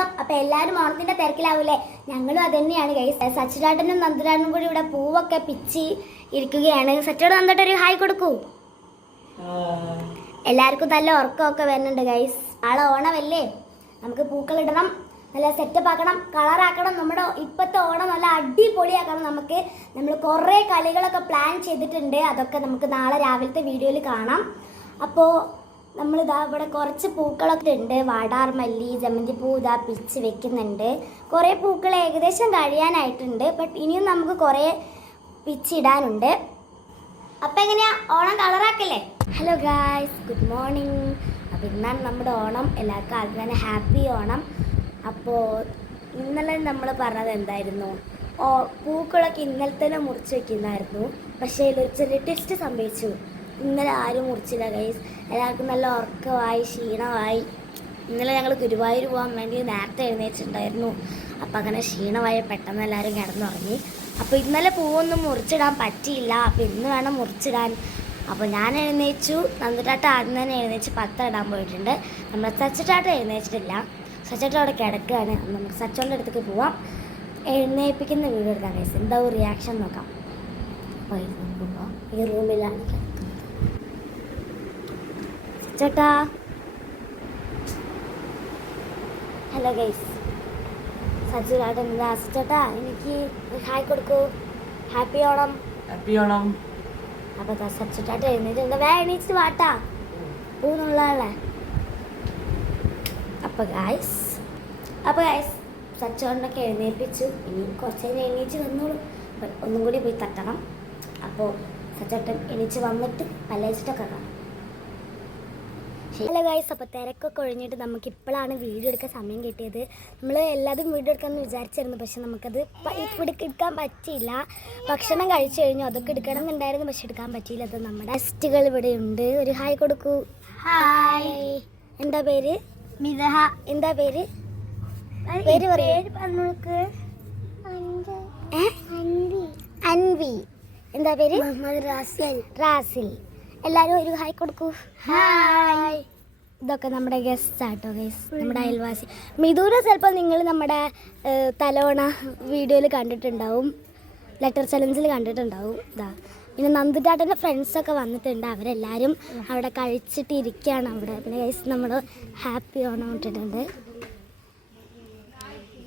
സ്വാഗതം. അപ്പൊ എല്ലാരും ഓണത്തിന്റെ തിരക്കിലാവൂലേ? ഞങ്ങളും അത് തന്നെയാണ് ഗൈസ്. സച്ചിരാട്ടനും നന്ദുരാട്ടനും കൂടി ഇവിടെ പൂവൊക്കെ പിച്ചി ഇരിക്കുകയാണ്. സച്ചോട് നന്നിട്ട് ഒരു ഹായ് കൊടുക്കൂ. എല്ലാവർക്കും നല്ല ഉറക്കമൊക്കെ വരുന്നുണ്ട് ഗൈസ്. നാളെ ഓണമല്ലേ, നമുക്ക് പൂക്കളിടണം, നല്ല സെറ്റപ്പ് ആക്കണം, കളറാക്കണം. നമ്മുടെ ഇപ്പോഴത്തെ ഓണം നല്ല അടിപൊളിയാക്കണം. നമ്മൾ കുറേ കളികളൊക്കെ പ്ലാൻ ചെയ്തിട്ടുണ്ട്. അതൊക്കെ നമുക്ക് നാളെ രാവിലത്തെ വീഡിയോയിൽ കാണാം. അപ്പോൾ നമ്മളിതാ ഇവിടെ കുറച്ച് പൂക്കളൊക്കെ ഉണ്ട്. വാടാർമല്ലി, ജമന്തി പൂ ഇതാ പിച്ച് വെക്കുന്നുണ്ട്. കുറേ പൂക്കൾ ഏകദേശം കഴിയാനായിട്ടുണ്ട്. ബട്ട് ഇനിയും നമുക്ക് കുറേ പിച്ചിടാനുണ്ട്. അപ്പം എങ്ങനെയാ, ഓണം കളറാക്കല്ലേ? Hello guys, good morning. അപ്പോൾ ഇന്നാണ് നമ്മുടെ ഓണം. എല്ലാവർക്കും ആദ്യം ഹാപ്പി ഓണം. അപ്പോൾ ഇന്നലെ നമ്മൾ പറഞ്ഞത് എന്തായിരുന്നു, പൂക്കളൊക്കെ ഇന്നലെ തന്നെ മുറിച്ച് വെക്കുന്നതായിരുന്നു. പക്ഷേ ഇതിലൊരു ചെറിയ ടെസ്റ്റ് സംഭവിച്ചു. ഇന്നലെ ആരും മുറിച്ചില്ല ഗൈസ്. എല്ലാവർക്കും നല്ല ഉറക്കമായി, ക്ഷീണമായി. ഇന്നലെ ഞങ്ങൾ ഗുരുവായൂർ പോകാൻ വേണ്ടി നേരത്തെ എഴുന്നേച്ചിട്ടുണ്ടായിരുന്നു. അപ്പം അങ്ങനെ ക്ഷീണമായി പെട്ടെന്ന് എല്ലാവരും കിടന്നുറങ്ങി. അപ്പോൾ ഇന്നലെ പൂവൊന്നും മുറിച്ചിടാൻ പറ്റിയില്ല. അപ്പോൾ ഇന്ന് വേണം മുറിച്ചിടാൻ. അപ്പോൾ ഞാൻ എഴുന്നേച്ചു. നന്ദുട്ടാട്ട ആദ്യം തന്നെ എഴുന്നേച്ച് 10 ഇടാൻ പോയിട്ടുണ്ട്. നമ്മൾ സച്ചിട്ടാട്ട എഴുന്നേച്ചിട്ടില്ല. സച്ചോട്ട അവിടെ കിടക്കുകയാണ്. നമുക്ക് സച്ചോൻ്റെ അടുത്തേക്ക് പോവാം. എഴുന്നേൽപ്പിക്കുന്ന വീഡിയോ എടുക്കാം ഗൈസ്. എന്താ ഒരു റിയാക്ഷൻ നോക്കാം. ഈ റൂമിലാണ് ചേട്ടാ. ഹലോ ഗൈസ്, സച്ചിരാട്ടൻ എന്താ? ചേട്ടാ എനിക്ക് ഹായ് കൊടുക്കൂ. ഹാപ്പി ഓണം. ഹാപ്പി ഓണം. അപ്പൊ സച്ചിട്ടാട്ട എഴുന്നേറ്റ് എണീച്ച് വാട്ടാ പൂന്നുള്ളതല്ലേ. അപ്പൊ ഗൈസ് സച്ചോണ്ടൊക്കെ എഴുന്നേൽപ്പിച്ചു. ഇനി കുറച്ച് നേരം എണീച്ച് വന്നോളൂ. ഒന്നും കൂടി പോയി തട്ടണം. അപ്പോൾ സച്ചോട്ടൻ എണീച്ച് വന്നിട്ട് പല്ലേച്ചിട്ടൊക്കെ കാണാം. ഹലോ ഗൈസ്, അപ്പോൾ തിരക്കൊക്കെ ഒഴിഞ്ഞിട്ട് നമുക്ക് ഇപ്പോഴാണ് വീഡിയോ എടുക്കാൻ സമയം കിട്ടിയത്. നമ്മൾ എല്ലാതും വീഡിയോ എടുക്കാമെന്ന് വിചാരിച്ചിരുന്നു. പക്ഷെ നമുക്കത് എടുക്കാൻ പറ്റിയില്ല. ഭക്ഷണം കഴിച്ചു കഴിഞ്ഞു. അതൊക്കെ എടുക്കണം എന്നുണ്ടായിരുന്നു, പക്ഷെ എടുക്കാൻ പറ്റിയില്ല. അത് നമ്മുടെ ഗസ്റ്റുകൾ ഇവിടെ ഉണ്ട്. ഒരു ഹായ് കൊടുക്കൂ. ഹായ്. എന്താ പേര്? മിതഹ. എന്താ പേര്? പേര് പറഞ്ഞു. അൻവി. എന്താ പേര്? റാസിൽ. എല്ലാവരും ഒരു ഹായ് കൊടുക്കൂ. ഹായ്. ഇതൊക്കെ നമ്മുടെ ഗസ്റ്റ് ആട്ടോ ഗൈസ്, നമ്മുടെ അയൽവാസി. മിഥുനെ ചിലപ്പോൾ നിങ്ങൾ നമ്മുടെ തലോണ വീഡിയോയിൽ കണ്ടിട്ടുണ്ടാവും, ലെറ്റർ ചലഞ്ചിൽ കണ്ടിട്ടുണ്ടാവും. ഇതാ പിന്നെ നന്ദുട്ടാട്ടൻ്റെ ഫ്രണ്ട്സൊക്കെ വന്നിട്ടുണ്ട്. അവരെല്ലാവരും അവിടെ കഴിച്ചിട്ട് ഇരിക്കുകയാണ് അവിടെ. പിന്നെ ഗൈസ് നമ്മൾ ഹാപ്പി ഓണം ഇട്ടിട്ടുണ്ട്.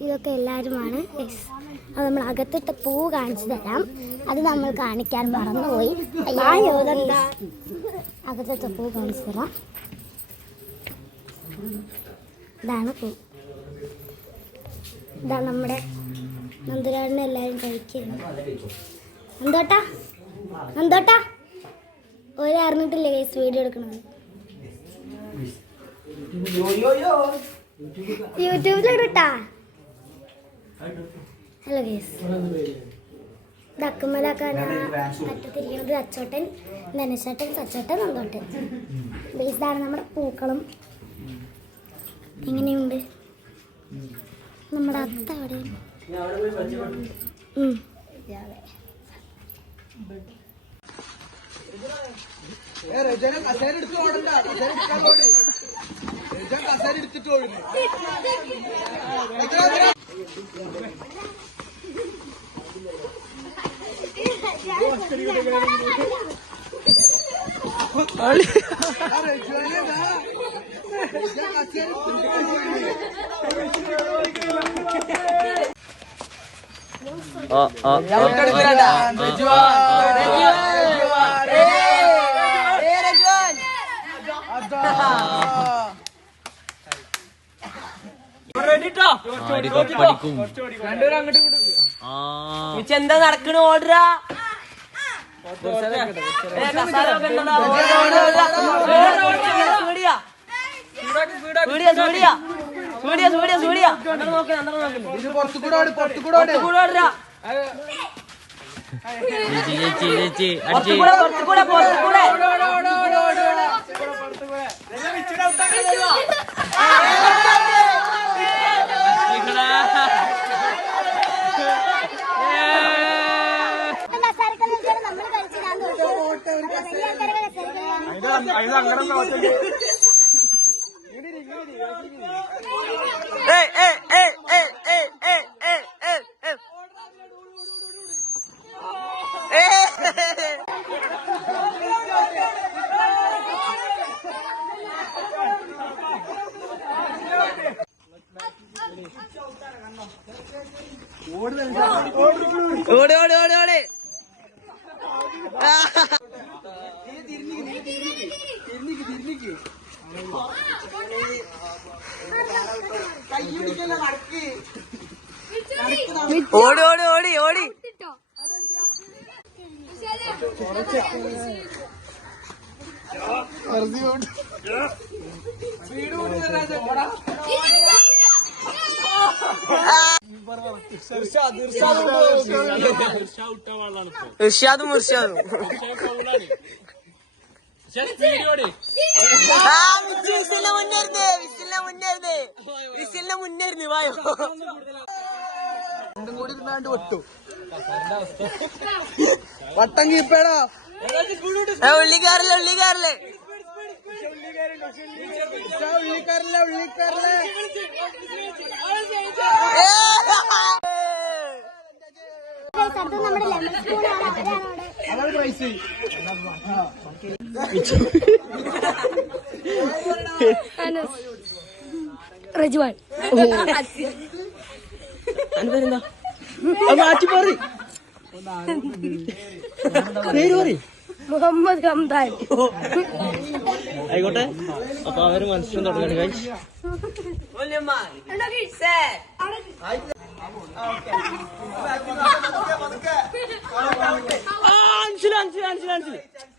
ഇതൊക്കെ എല്ലാവരുമാണ് ഗൈസ്. അത് നമ്മൾ അകത്തിട്ട പൂ കാണിച്ചു തരാം. അത് നമ്മൾ കാണിക്കാൻ മറന്നുപോയി. അകത്തിട്ട പൂ കാണിച്ചു തരാം. ഇതാണ് പൂ. ഇതാണ് നമ്മുടെ നന്ദുരാടിനെ എല്ലാവരും കഴിക്കുന്നു. എന്തോട്ടാ ഒരു അറിഞ്ഞിട്ടില്ലേ ഗൈസ് വീഡിയോ എടുക്കണത്? യൂട്യൂബിലിട്ടാ. ഹലോ ഗൈസ്, ദക്കുമലാക്കാൻ അറ്റത്തിരിക്കുന്നത് അച്ചോട്ടൻ, ധനച്ചോട്ടൻ, സച്ചോട്ടൻ, നന്തോട്ടൻ. ഇതാണ് നമ്മുടെ പൂക്കളും. എങ്ങനെയുണ്ട് നമ്മുടെ അത്ത? അവിടെ എന്താ നടക്കണ? ഓർഡറാ Hey, hey, ഓടി ഓടി ഓടി ഓടി ഓടി ഓടി ഓടി ഓടി ഇർഷാദും ഇർഷാദും വിസിലിന്റെ മുന്നേരുന്നു വായോ രണ്ടും കൂടി ഇരുന്നാണ്ട് ഒട്ടു വട്ടം കീപ്പേടാ ഉള്ളിക്കാറില്ല ഉള്ളിക്കാറില്ലേ ഉള്ളിക്കാറില്ല ഉള്ളിക്കാറില്ലേ റജുവാൻ പേരെന്താ മാറ്റി പറ പേര് പറ മുഹമ്മദ് ഹംദാൻ. ആയിക്കോട്ടെ. അപ്പൊ അവര് മത്സരം തുടങ്ങി കഴിച്ചു.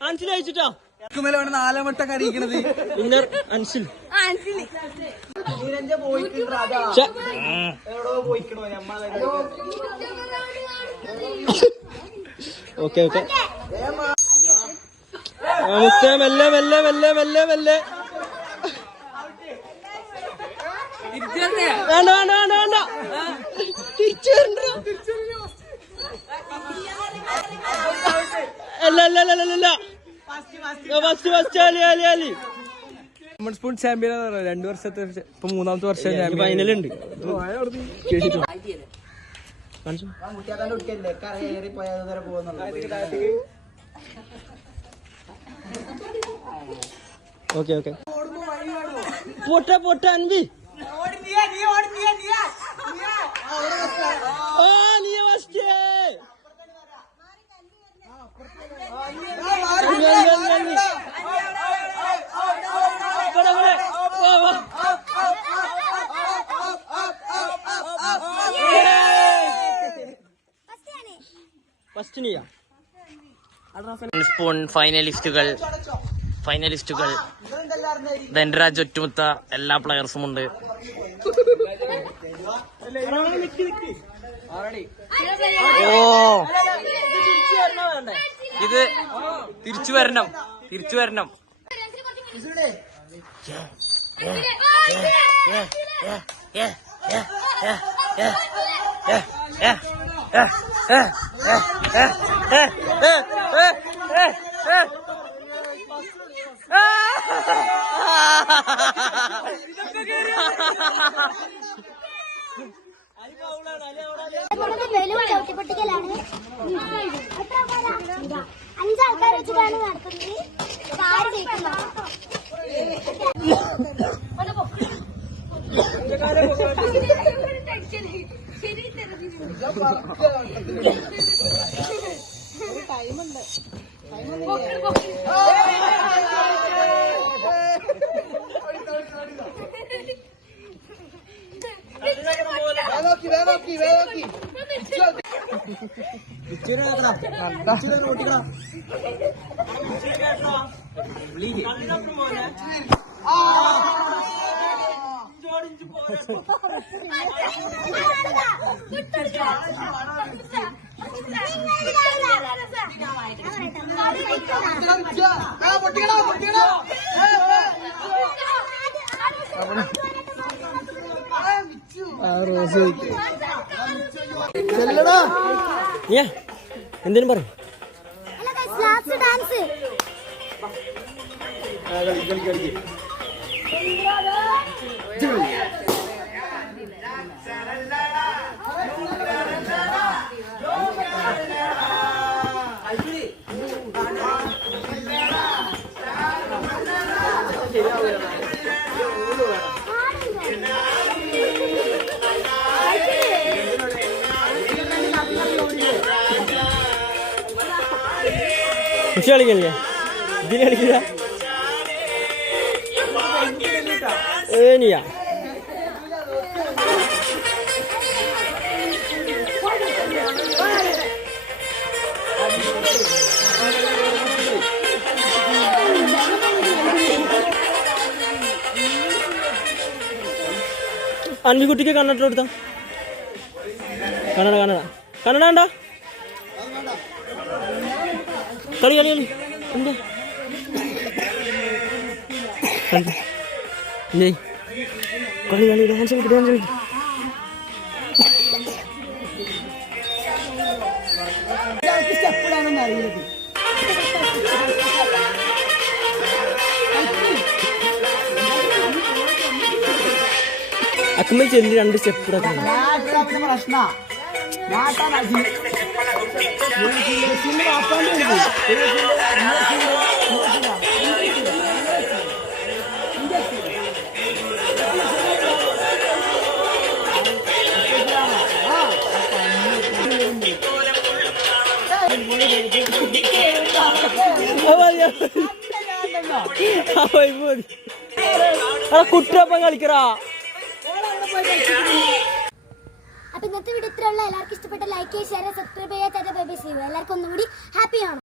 അൻസിൽ അയച്ചിട്ടോ മേലാണ് 4 വട്ടം കറിയിക്കണത്. വിന്നർ അൻസിൽ. ഓക്കെ ഓക്കെ മുത്തേ മെല്ലെ മെല്ലെ മെല്ലെ മെല്ലെ മെല്ലെ വേണ്ട വേണ്ട വേണ്ട വേണ്ട തിരിച്ചു വരണ്ട അല്ല അല്ല അല്ല അല്ല first first Ali Ali Ali spoon champion 2 വർഷത്തെ ഇപ്പൊ 3ാമത്തെ വർഷം ഫൈനലുണ്ട്. ഓക്കെ ഓക്കെ പൊട്ട പൊട്ട അൻവി നീ ഫസ്റ്റ് സ്പൂൺ ഫൈനലിസ്റ്റുകൾ ധനരാജ് ഒറ്റുമുത്ത എല്ലാ പ്ലെയേഴ്സും ഉണ്ട്. ഓ ഇത് തിരിച്ചു വരണം തിരിച്ചു വരണം. ചവിട്ടിപ്പൊട്ടിക്കലാണ്. 5 ആൾക്കാർ വെച്ചിട്ടാണ് നടത്തുന്നത്. ആര് ജയിക്കുന്നു? എന്തേലും പറയും. ഡാൻസ് പബ്ജി കളിക്കല്ലേ? ഇതിന് കളിക്കില്ല. ഏനിയാ അൻവിക്കുട്ടിക്ക് കണ്ണട കൊടുത്താ. കണ്ണട കണ്ണട കണ്ണട ഉണ്ടോ? കളി കളി കളി എന്താ കളി കളി ഡാൻസ് കളിക്കും ഡാൻസ് കളിക്കും. അക്കുമ്പ ചെല്ലി 2 സ്റ്റെപ്പ് ഇടക്കണം. കുട്ടിയപ്പം കളിക്കറാ. അപ്പൊ ഇന്നത്തെ വീഡിയോ ഇത്രയുള്ള. എല്ലാവർക്കും ഇഷ്ടപ്പെട്ട ലൈക്ക് ചെയ്യുക, ഷെയർ, സബ്സ്ക്രൈബ് ചെയ്യുക. എല്ലാവർക്കും ഒന്നും കൂടി ഹാപ്പി ആണ്.